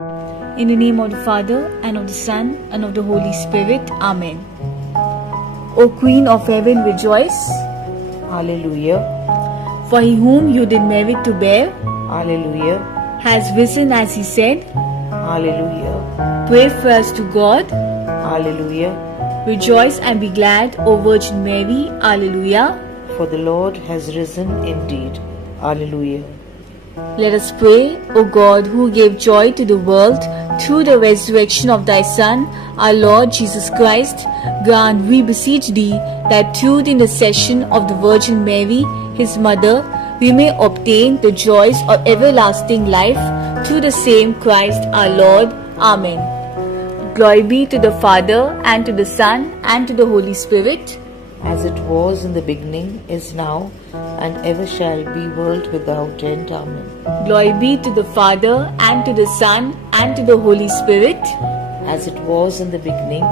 In the name of the Father, and of the Son, and of the Holy Spirit. Amen. O Queen of Heaven, rejoice. Hallelujah. For he whom you did merit to bear Hallelujah. has risen as he said. Hallelujah. Pray for us to God. Hallelujah. Rejoice and be glad, O Virgin Mary. Alleluia. For the Lord has risen indeed. Hallelujah. Let us pray. O God, who gave joy to the world through the resurrection of thy Son, our Lord Jesus Christ, grant, we beseech thee, that through the intercession of the Virgin Mary, his mother, we may obtain the joys of everlasting life through the same Christ our Lord. Amen. Glory be to the Father, and to the Son, and to the Holy Spirit. As it was in the beginning, is now, and ever shall be, world without end. Amen. Glory be to the Father, and to the Son, and to the Holy Spirit. As it was in the beginning,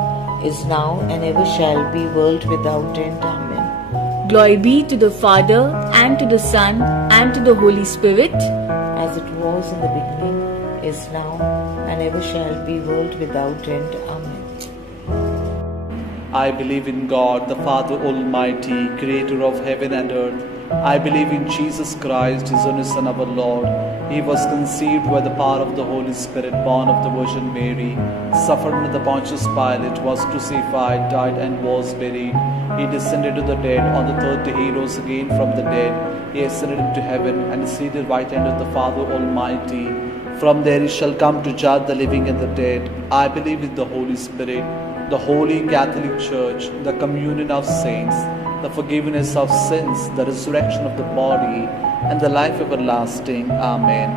is now, and ever shall be, world without end. Amen. Glory be to the Father, and to the Son, and to the Holy Spirit. As it was in the beginning, is now, and ever shall be, world without end. Amen. I believe in God, the Father Almighty, creator of heaven and earth. I believe in Jesus Christ, his only Son, our Lord. He was conceived by the power of the Holy Spirit, born of the Virgin Mary, suffered under Pontius Pilate, was crucified, died, and was buried. He descended to the dead. On the third day he rose again from the dead. He ascended into heaven, and is seated at the right hand of the Father Almighty. From there he shall come to judge the living and the dead. I believe in the Holy Spirit, the Holy Catholic Church, the communion of saints, the forgiveness of sins, the resurrection of the body, and the life everlasting. Amen.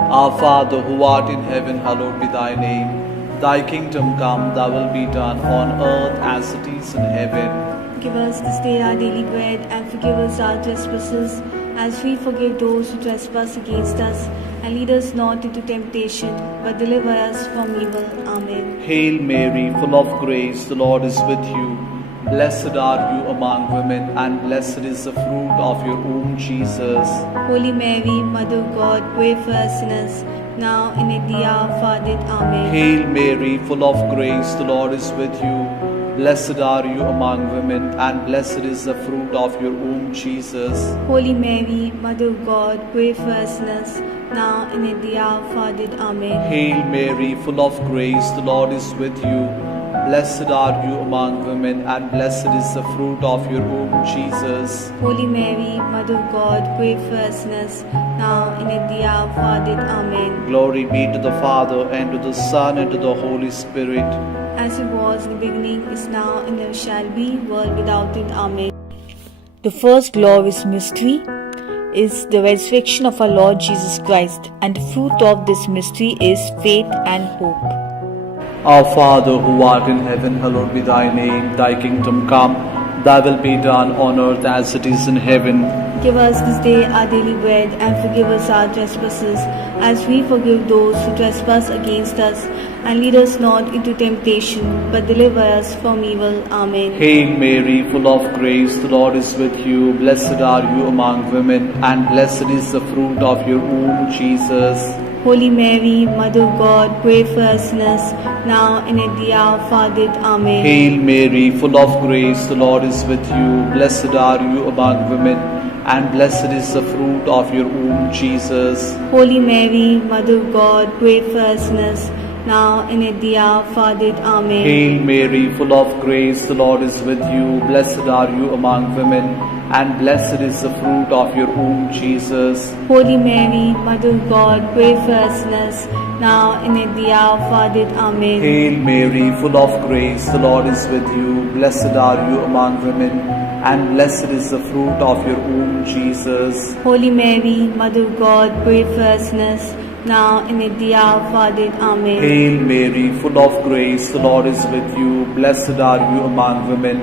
Our Father, who art in heaven, hallowed be thy name. Thy kingdom come, thy will be done on earth as it is in heaven. Give us this day our daily bread, and forgive us our trespasses, as we forgive those who trespass against us. And lead us not into temptation, but deliver us from evil. Amen. Hail Mary, full of grace, the Lord is with you. Blessed are you among women, and blessed is the fruit of your womb, Jesus. Holy Mary, Mother of God, pray for us sinners, now and at the hour of our death. Amen. Hail Mary, full of grace, the Lord is with you. Blessed are you among women, and blessed is the fruit of your womb, Jesus. Holy Mary, Mother of God, pray for us sinners, now and at the hour of our death. Amen. Hail Mary, full of grace, the Lord is with you. Blessed are you among women, and blessed is the fruit of your womb, Jesus. Holy Mary, Mother of God, pray for us sinners, now and at the hour of our death. Amen. Glory be to the Father, and to the Son, and to the Holy Spirit. As it was in the beginning, is now, and ever shall be, world without end. Amen. The first glorious mystery is the resurrection of our Lord Jesus Christ, and the fruit of this mystery is faith and hope. Our Father, who art in heaven, hallowed be thy name. Thy kingdom come, thy will be done on earth as it is in heaven. Give us this day our daily bread, and forgive us our trespasses, as we forgive those who trespass against us. And lead us not into temptation, but deliver us from evil. Amen. Hail Mary, full of grace, the Lord is with you. Blessed are you among women, and blessed is the fruit of your womb, Jesus. Holy Mary, Mother of God, pray for us sinners, now and at the hour of our death. Amen. Hail Mary, full of grace, the Lord is with you. Blessed are you among women, and blessed is the fruit of your womb, Jesus. Holy Mary, Mother of God, pray for us sinners, now and at the hour of our death. Amen. Hail Mary, full of grace, the Lord is with you. Blessed are you among women, and blessed is the fruit of your womb, Jesus. Holy Mary, Mother of God, pray for us sinners, now and at the hour of our death. Amen. Hail Mary, full of grace, the Lord is with you. Blessed are you among women, and blessed is the fruit of your womb, Jesus. Holy Mary, Mother of God, pray for us sinners, now and at the hour of our death. Amen. Hail Mary, full of grace, the Lord is with you. Blessed are you among women,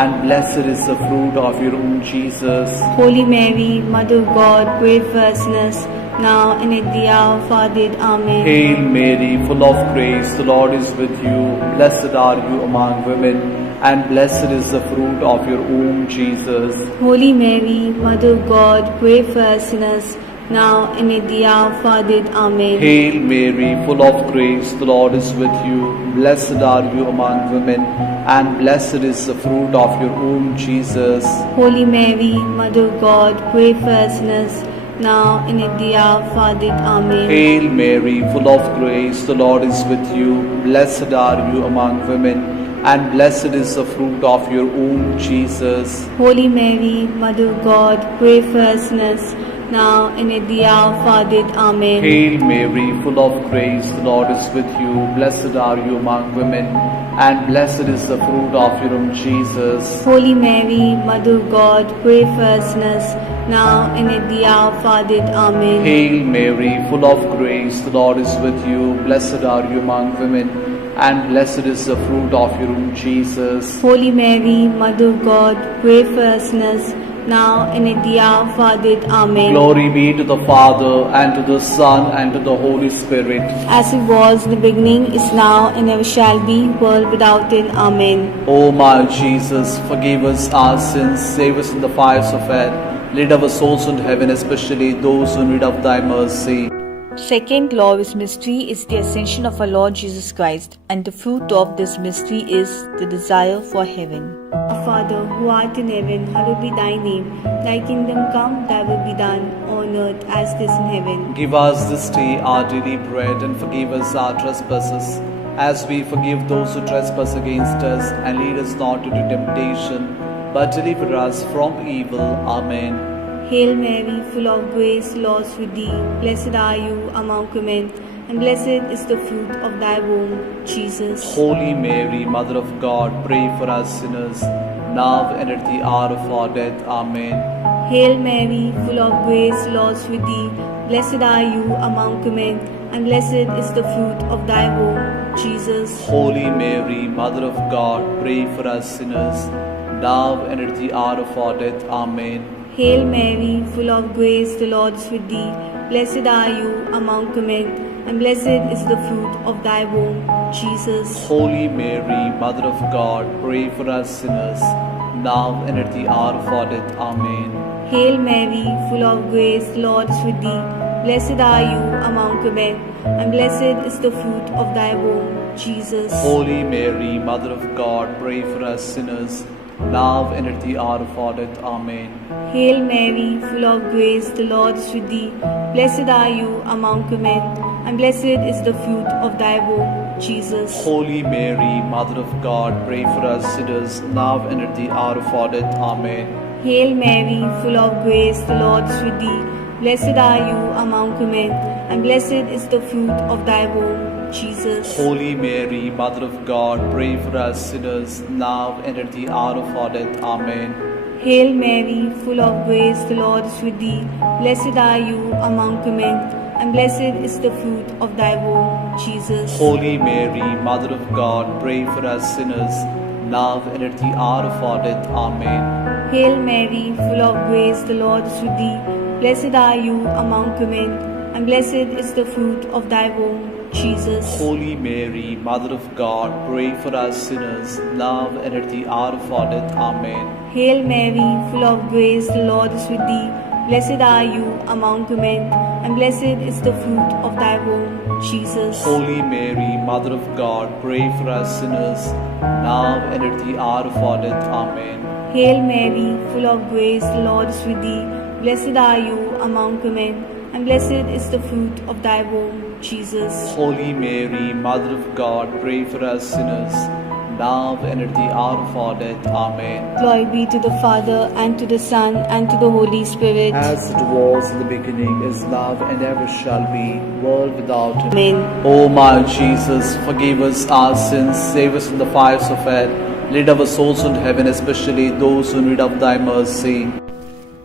and blessed is the fruit of your womb, Jesus. Holy Mary, Mother of God, pray for us sinners, now and at the hour of our death. Amen. Hail Mary, full of grace, the Lord is with you. Blessed are you among women, and blessed is the fruit of your womb, Jesus. Holy Mary, Mother of God, pray for us sinners, now and at the hour of our death. Amen. Hail Mary, full of grace, the Lord is with you. Blessed are you among women, and blessed is the fruit of your womb, Jesus. Holy Mary, Mother of God, pray for us sinners, now and at the hour of our death. Amen. Hail Mary, full of grace, the Lord is with you. Blessed are you among women, and blessed is the fruit of your womb, Jesus. Holy Mary, Mother of God, pray for us sinners, now and at the hour of our death. Amen. Hail Mary, full of grace, the Lord is with you. Blessed are you among women, and blessed is the fruit of your womb, Jesus. Holy Mary, Mother of God, pray for us sinners, now and at the hour of our death. Amen. Hail Mary, full of grace, the Lord is with you. Blessed are you among women, and blessed is the fruit of your womb, Jesus. Holy Mary, Mother of God, pray for us sinners, now and at the hour of our death. Amen. Glory be to the Father, and to the Son, and to the Holy Spirit. As it was in the beginning, is now, and ever shall be, world without end. Amen. O my Jesus, forgive us our sins, save us from the fires of hell, lead our souls into heaven, especially those who need of thy mercy. Second glorious mystery is the ascension of our Lord Jesus Christ, and the fruit of this mystery is the desire for heaven. Our Father, who art in heaven, hallowed be thy name. Thy kingdom come, thy will be done, on earth as it is in heaven. Give us this day our daily bread, and forgive us our trespasses, as we forgive those who trespass against us. And lead us not into temptation, but deliver us from evil. Amen. Hail Mary, full of grace, the Lord is with thee. Blessed are you among women, and blessed is the fruit of thy womb, Jesus. Holy Mary, Mother of God, pray for us sinners, now and at the hour of our death. Amen. Hail Mary, full of grace, the Lord is with thee. Blessed are you among women, and blessed is the fruit of thy womb, Jesus. Holy Mary, Mother of God, pray for us sinners, now and at the hour of our death. Amen. Hail Mary, full of grace, the Lord is with thee. Blessed are you among women, and blessed is the fruit of thy womb, Jesus. Holy Mary, Mother of God, pray for us sinners, now and at the hour of our death. Amen. Hail Mary, full of grace, the Lord is with thee. Blessed are you among women, and blessed is the fruit of thy womb, Jesus. Holy Mary, Mother of God, pray for us sinners, now and at the hour of our death. Amen. Hail Mary, full of grace, the Lord is with thee. Blessed are you among women, and blessed is the fruit of thy womb, Jesus. Holy Mary, Mother of God, pray for us sinners, now and at the hour of our death. Amen. Hail Mary, full of grace, the Lord is with thee. Blessed are you among women, and blessed is the fruit of thy womb, Jesus. Holy Mary, Mother of God, pray for us sinners, now and at the hour of our death. Amen. Hail Mary, full of grace, the Lord is with thee. Blessed are you among women, and blessed is the fruit of thy womb, Jesus. Holy Mary, Mother of God, pray for us sinners, now and at the hour of our death. Amen. Hail Mary, full of grace, the Lord is with thee. Blessed are you among women, and blessed is the fruit of thy womb, Jesus. Holy Mary, Mother of God, pray for us sinners, now and at the hour of our death. Amen. Hail Mary, full of grace, the Lord is with thee. Blessed are you among women, and blessed is the fruit of thy womb, Jesus. Holy Mary, Mother of God, pray for us sinners, now and at the hour of our death. Amen. Hail Mary, full of grace, the Lord is with thee. Blessed are you among women, and blessed is the fruit of thy womb, Jesus. Holy Mary, Mother of God, pray for us sinners, now and at the hour of our death. Amen. Glory be to the Father, and to the Son, and to the Holy Spirit. As it was in the beginning, is now, and ever shall be, world without end. Amen. O my Jesus, forgive us our sins, save us from the fires of hell, lead our souls into heaven, especially those who need of thy mercy.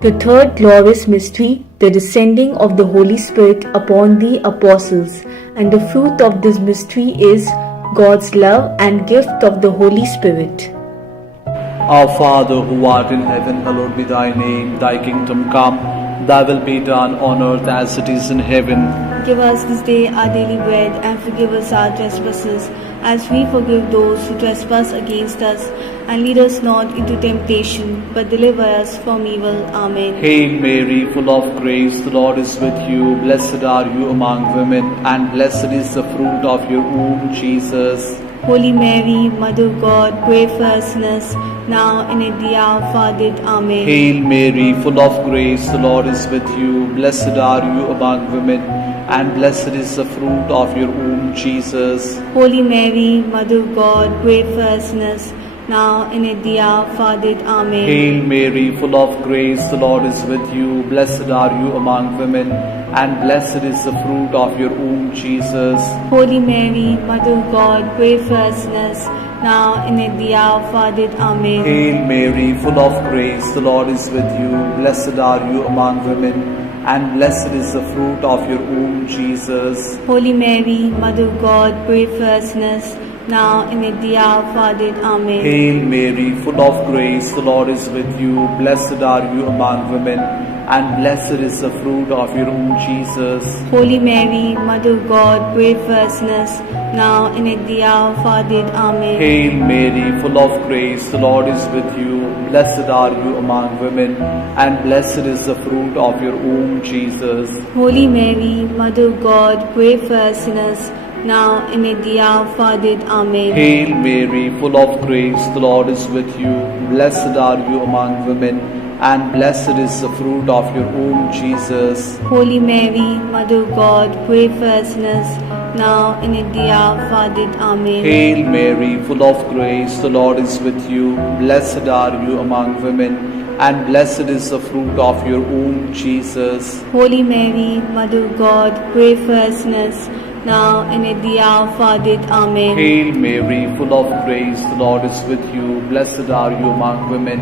The third glorious mystery, the descending of the Holy Spirit upon the apostles, and the fruit of this mystery is God's love and gift of the Holy Spirit. Our Father, who art in heaven, hallowed be thy name. Thy kingdom come, thy will be done on earth as it is in heaven. Give us this day our daily bread, and forgive us our trespasses, as we forgive those who trespass against us. And lead us not into temptation, but deliver us from evil. Amen. Hail Mary, full of grace, the Lord is with you. Blessed are you among women, and blessed is the fruit of your womb, Jesus. Holy Mary, Mother of God, pray for us sinners, now and at the hour of our death. Amen. Hail Mary, full of grace, the Lord is with you. Blessed are you among women, and blessed is the fruit of your womb, Jesus. Holy Mary, Mother of God, pray for us sinners, now and at the hour of our death. Amen. Hail Mary, full of grace, the Lord is with you. Blessed are you among women, and blessed is the fruit of your womb, Jesus. Holy Mary, Mother of God, pray for us sinners, now and at the hour of our death. Amen. Hail Mary, full of grace, the Lord is with you. Blessed are you among women, and blessed is the fruit of your womb, Jesus. Holy Mary, Mother of God, pray for us sinners, now and at the hour of our death. Amen. Hail Mary, full of grace, the Lord is with you. Blessed are you among women, and blessed is the fruit of your womb, Jesus. Holy Mary, Mother of God, pray for us sinners, now and at the hour of our death. Amen. Hail Mary, full of grace, the Lord is with you. Blessed are you among women, and blessed is the fruit of your womb, Jesus. Holy Mary, Mother of God, pray for us sinners, now and at the hour of our death. Amen. Hail Mary, full of grace, the Lord is with you. Blessed are you among women, and blessed is the fruit of your womb, Jesus. Holy Mary, Mother of God, pray for us sinners, now and at the hour of our death. Amen. Hail Mary, full of grace, the Lord is with you. Blessed are you among women, and blessed is the fruit of your womb, Jesus. Holy Mary, Mother of God, pray for us sinners, now and at the hour of our death. Amen. Hail Mary, full of grace, the Lord is with you. Blessed are you among women,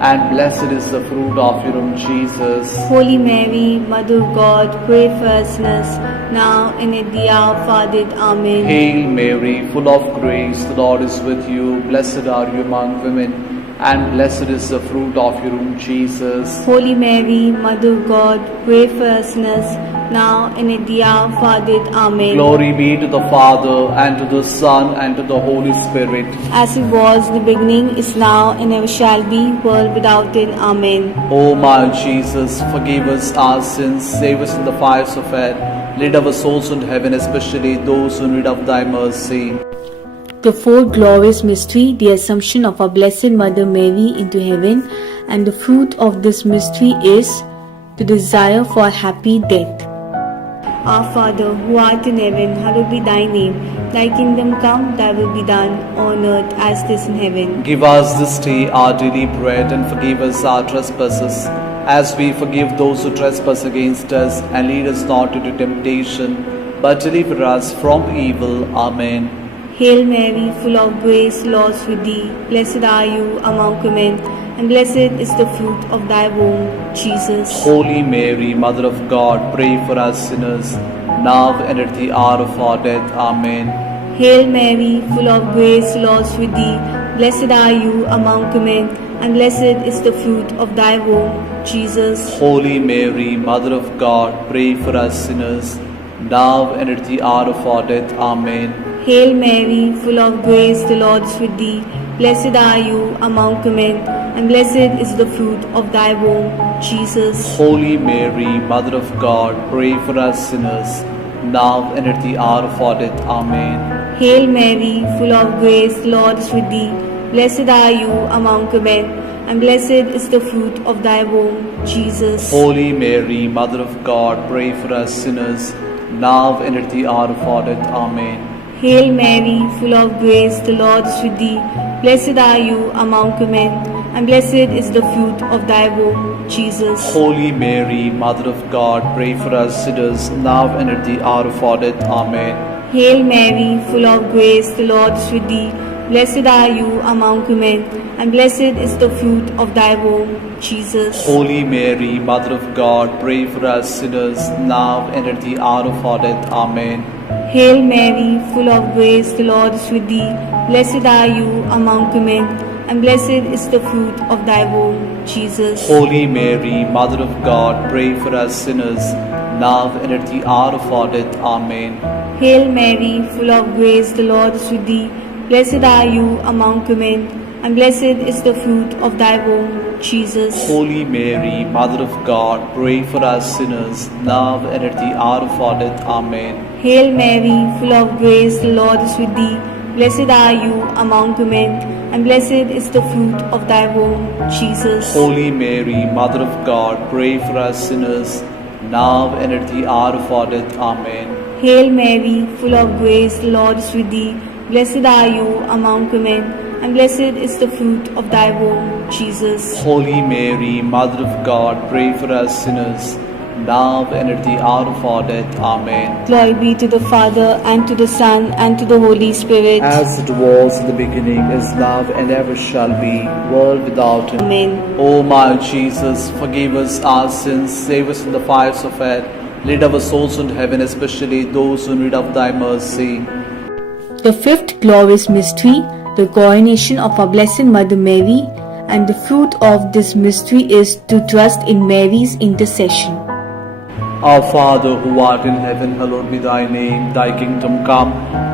and blessed is the fruit of your womb, Jesus. Holy Mary, Mother of God, pray for us sinners, now and at the hour of our death. Amen. Hail Mary, full of grace, the Lord is with you. Blessed are you among women, and blessed is the fruit of your womb, Jesus. Holy Mary, Mother of God, pray for us sinners, now and at the hour of our death. Amen. Glory be to the Father, and to the Son, and to the Holy Spirit. As it was in the beginning, is now, and ever shall be, world without end. Amen. O my Jesus, forgive us our sins, save us from the fires of hell, lead our souls into heaven, especially those who need of thy mercy. The fourth glorious mystery, the Assumption of our Blessed Mother Mary into heaven, and the fruit of this mystery is the desire for a happy death. Our Father, who art in heaven, hallowed be thy name. Thy kingdom come, thy will be done, on earth as it is in heaven. Give us this day our daily bread, and forgive us our trespasses, as we forgive those who trespass against us. And lead us not into temptation, but deliver us from evil. Amen. Hail Mary, full of grace, the Lord is with thee. Blessed are you among women, and blessed is the fruit of thy womb, Jesus. Holy Mary, Mother of God, pray for us sinners, now and at the hour of our death. Amen. Hail Mary, full of grace, the Lord is with thee. Blessed are you among women, and blessed is the fruit of thy womb, Jesus. Holy Mary, Mother of God, pray for us sinners, now and at the hour of our death. Amen. Hail Mary, full of grace, the Lord is with thee. Blessed are you among women, and blessed is the fruit of thy womb, Jesus. Holy Mary, Mother of God, pray for us sinners, now and at the hour of our death. Amen. Hail Mary, full of grace, the Lord is with thee. Blessed are you among women, and blessed is the fruit of thy womb, Jesus. Holy Mary, Mother of God, pray for us sinners, now and at the hour of our death. Amen. Hail Mary, full of grace, the Lord is with thee. Blessed are you among women, and blessed is the fruit of thy womb, Jesus. Holy Mary, Mother of God, pray for us sinners, now and at the hour of our death. Amen. Hail Mary, full of grace, the Lord is with thee. Blessed are you among women, and blessed is the fruit of thy womb, Jesus. Holy Mary, Mother of God, pray for us sinners, now and at the hour of our death. Amen. Hail Mary, full of grace, the Lord is with thee. Blessed are you among women, and blessed is the fruit of thy womb, Jesus. Holy Mary, Mother of God, pray for us sinners, now and at the hour of our death. Amen. Hail Mary, full of grace, the Lord is with thee. Blessed are you among women, and blessed is the fruit of thy womb, Jesus. Holy Mary, Mother of God, pray for us sinners, now and at the hour of our death. Amen. Hail Mary, full of grace, the Lord is with thee. Blessed are you among women, and blessed is the fruit of thy womb, Jesus. Holy Mary, Mother of God, pray for us sinners, now and at the hour of our death. Amen. Hail Mary, full of grace, the Lord is with thee. Blessed are you among women, and blessed is the fruit of thy womb, Jesus. Holy Mary, Mother of God, pray for us sinners, now and at the hour of our death. Amen. Glory be to the Father, and to the Son, and to the Holy Spirit. As it was in the beginning, is now, and ever shall be, world without end. Amen. O my Jesus, forgive us our sins, save us from the fires of hell, lead our souls into heaven, especially those who need of thy mercy. The fifth glorious mystery, the coronation of our Blessed Mother Mary, and the fruit of this mystery is to trust in Mary's intercession. Our Father, who art in heaven, hallowed be thy name. Thy kingdom come,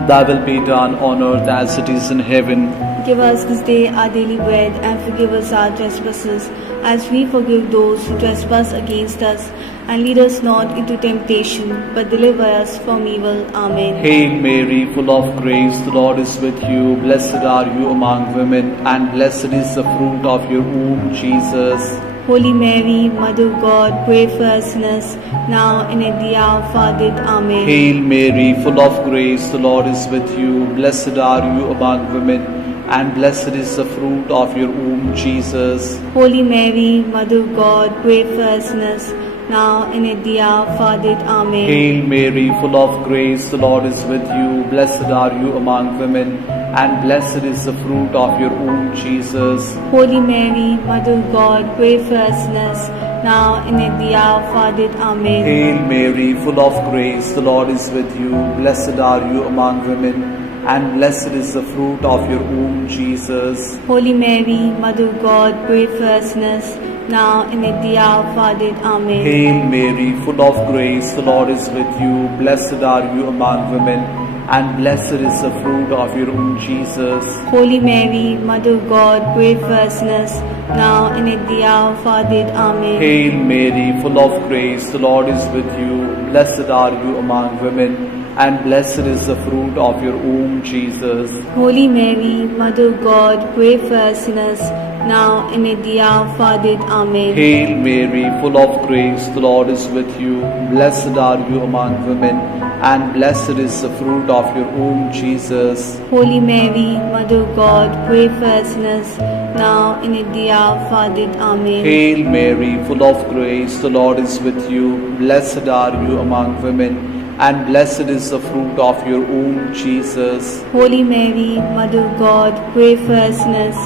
thy will be done on earth as it is in heaven. Give us this day our daily bread, and forgive us our trespasses, as we forgive those who trespass against us. And lead us not into temptation, but deliver us from evil. Amen. Hail Mary, full of grace, the Lord is with you. Blessed are you among women, and blessed is the fruit of your womb, Jesus. Holy Mary, Mother of God, pray for us sinners, now and at the hour of our death. Amen. Hail Mary, full of grace, the Lord is with you. Blessed are you among women, and blessed is the fruit of your womb, Jesus. Holy Mary, Mother of God, pray for us sinners, now and at the hour of our death. Amen. Hail Mary, full of grace, the Lord is with you. Blessed are you among women, and blessed is the fruit of your womb, Jesus. Holy Mary, Mother of God, pray for us sinners, now and at the hour of our death. Amen. Hail Mary, full of grace, the Lord is with you. Blessed are you among women, and blessed is the fruit of your womb, Jesus. Holy Mary, Mother of God, pray for us sinners, now and at the hour of our death. Amen. Hail Mary, full of grace, the Lord is with you. Blessed are you among women, and blessed is the fruit of your womb, Jesus. Holy Mary, Mother of God, pray for us sinners, now and at the hour of our death. Amen. Hail Mary, full of grace, the Lord is with you. Blessed are you among women, and blessed is the fruit of your womb, Jesus. Holy Mary, Mother of God, pray for us sinners, now and at the hour of our death. Amen. Hail Mary, full of grace, the Lord is with you. Blessed are you among women, and blessed is the fruit of your womb, Jesus. Holy Mary, Mother of God, pray for us sinners, now and at the hour of our death. Amen. Hail Mary, full of grace, the Lord is with you. Blessed are you among women, and blessed is the fruit of your womb, Jesus. Holy Mary, Mother of God, pray for us sinners,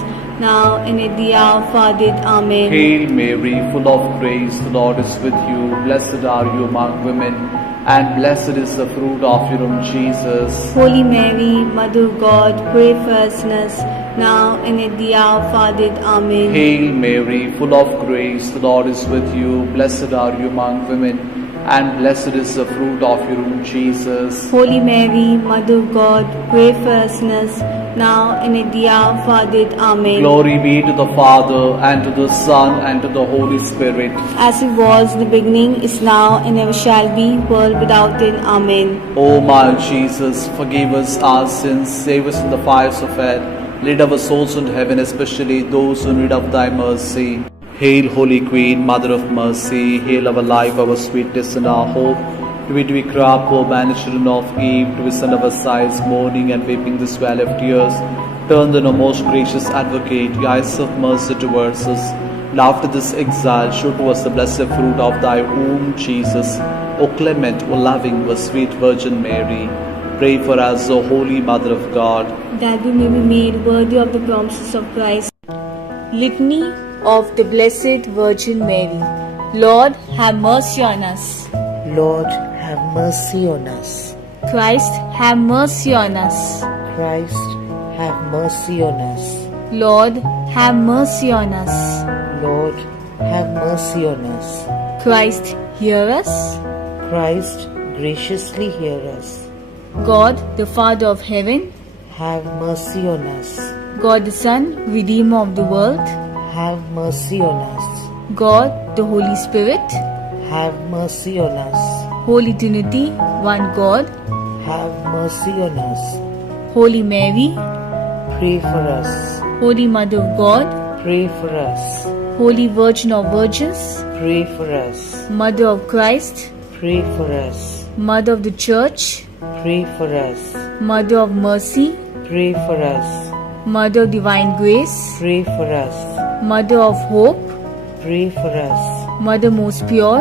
now and at the hour of our death. Amen. Hail Mary, full of grace, the Lord is with you. Blessed are you among women, and blessed is the fruit of your womb, Jesus. Holy Mary, Mother of God, pray for us sinners, now and at the hour of our death. Amen. Hail Mary, full of grace, the Lord is with you. Blessed are you among women, and blessed is the fruit of your womb, Jesus. Holy Mary, Mother of God, pray for us sinners, now and at the hour of our death. Amen. Glory be to the Father, and to the Son, and to the Holy Spirit. As it was in the beginning, is now, and ever shall be, world without end. Amen. O my Jesus, forgive us our sins, save us from the fires of hell, lead our souls into heaven, especially those who need of thy mercy. Hail, Holy Queen, Mother of Mercy, hail our life, our sweetness, and our hope. To it we cry, poor banished children of Eve, to send our sighs, mourning and weeping this valley of tears. Turn then, O most gracious Advocate, your eyes of mercy towards us, and after this exile, show to us the blessed fruit of thy womb, Jesus. O clement, O loving, O sweet Virgin Mary, pray for us, O Holy Mother of God, that we may be made worthy of the promises of Christ. Litany of the Blessed Virgin Mary. Lord, have mercy on us. Lord, have mercy on us. Christ, have mercy on us. Christ, have mercy on us. Lord, have mercy on us. Lord, have mercy on us. Christ, hear us. Christ, graciously hear us. God, the Father of heaven, Have mercy on us. God the Son, Redeemer of the world, Have mercy on us. God, the Holy Spirit, Have mercy on us. Holy Trinity, one God, Have mercy on us. Holy Mary, Pray for us. Holy Mother of God, Pray for us. Holy Virgin of Virgins, Pray for us. Mother of Christ, Pray for us. Mother of the Church, Pray for us. Mother of Mercy, Pray for us. Mother of Divine Grace, Pray for us. Mother of Hope, Pray for us. Mother most pure,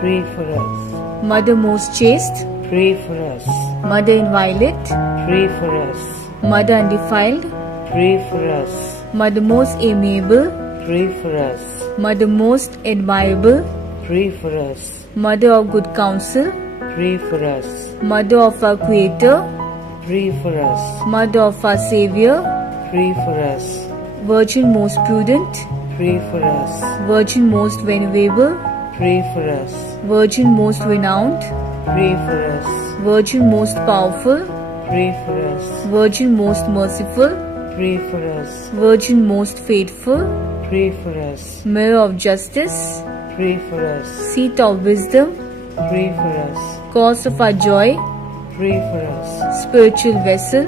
Pray for us. Mother most chaste, Pray for us. Mother inviolate, Pray for us. Mother undefiled, Pray for us. Mother most amiable, Pray for us. Mother most admirable, Pray for us. Mother of good counsel, Pray for us. Mother of our Creator, Pray for us. Mother of our Savior, Pray for us. Virgin most prudent, Pray for us. Virgin most venerable, Pray for us. Virgin most renowned, Pray for us. Virgin most powerful, Pray for us. Virgin most merciful, Pray for us. Virgin most faithful, Pray for us. Mirror of justice, Pray for us. Seat of wisdom, Pray for us. Cause of our joy, Pray for us. Spiritual vessel,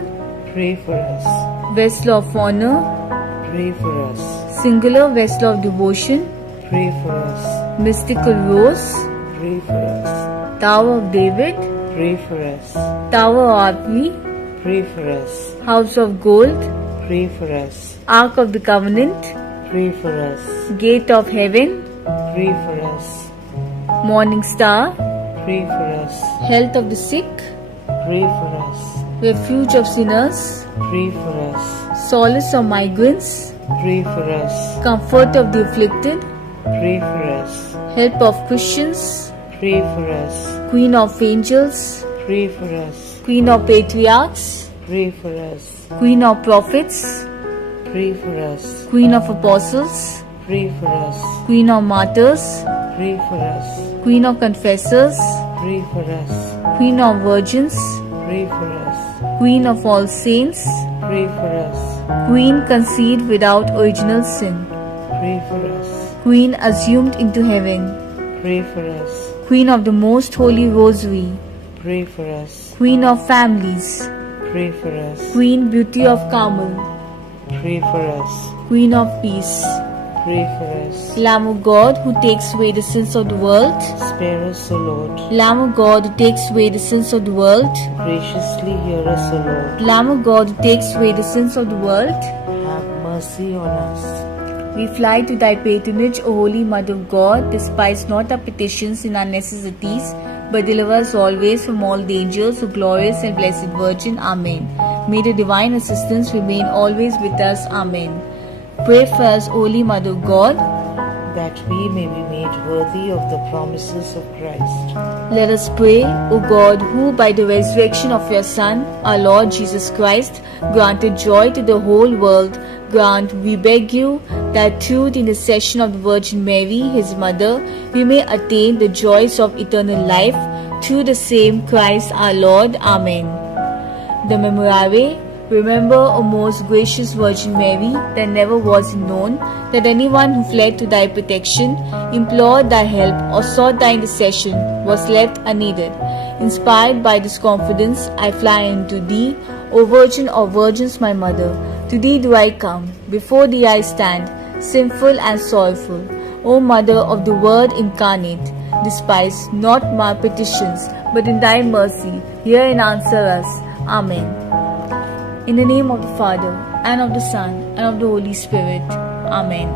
Pray for us. Vessel of honor, Pray for us. Singular vessel of devotion, Pray for us. Mystical rose, Pray for us. Tower of David, Pray for us. Tower of Ivy, Pray for us. House of Gold, Pray for us. Ark of the Covenant, Pray for us. Gate of Heaven, Pray for us. Morning Star, Pray for us. Health of the sick, Pray for us. Refuge of sinners, Pray for us. Solace of migrants, Pray for us. Comfort of the afflicted, Pray for us. Help of Christians, Pray for us. Queen of angels, Pray for us. Queen of patriarchs, Pray for us. Queen of prophets, Pray for us. Queen of apostles, Pray for us. Queen of martyrs, Pray for us. Queen of confessors, Pray for us. Queen of virgins, Pray for us. Queen of all saints, Pray for us. Queen conceived without original sin, Pray for us. Queen assumed into heaven, Pray for us. Queen of the most holy rosary, Pray for us. Queen of families, Pray for us. Queen beauty of Carmel, Pray for us. Queen of peace, Pray for us. Lamb of God who takes away the sins of the world, Spare us, O Lord. Lamb of God who takes away the sins of the world, Graciously hear us, O Lord. Lamb of God who takes away the sins of the world, Have mercy on us. we fly to thy patronage, O Holy Mother of God. Despise not our petitions in our necessities, but deliver us always from all dangers, O glorious and blessed Virgin. Amen. May the divine assistance remain always with us. Amen. Pray for us, Holy Mother of God, that we may be made worthy of the promises of Christ. Let us pray, O God, who by the resurrection of your Son, our Lord Jesus Christ, granted joy to the whole world, grant, we beg you, that through the intercession of the Virgin Mary, his mother, we may attain the joys of eternal life, through the same Christ our Lord. Amen. The Memorare. Remember, O most gracious Virgin Mary, that never was it known that anyone who fled to thy protection, implored thy help, or sought thy intercession was left unneeded. Inspired by this confidence, I fly unto thee, O Virgin of Virgins, my Mother. To thee do I come, before thee I stand, sinful and sorrowful. O Mother of the Word incarnate, despise not my petitions, but in thy mercy hear and answer us. Amen. In the name of the Father, and of the Son, and of the Holy Spirit. Amen.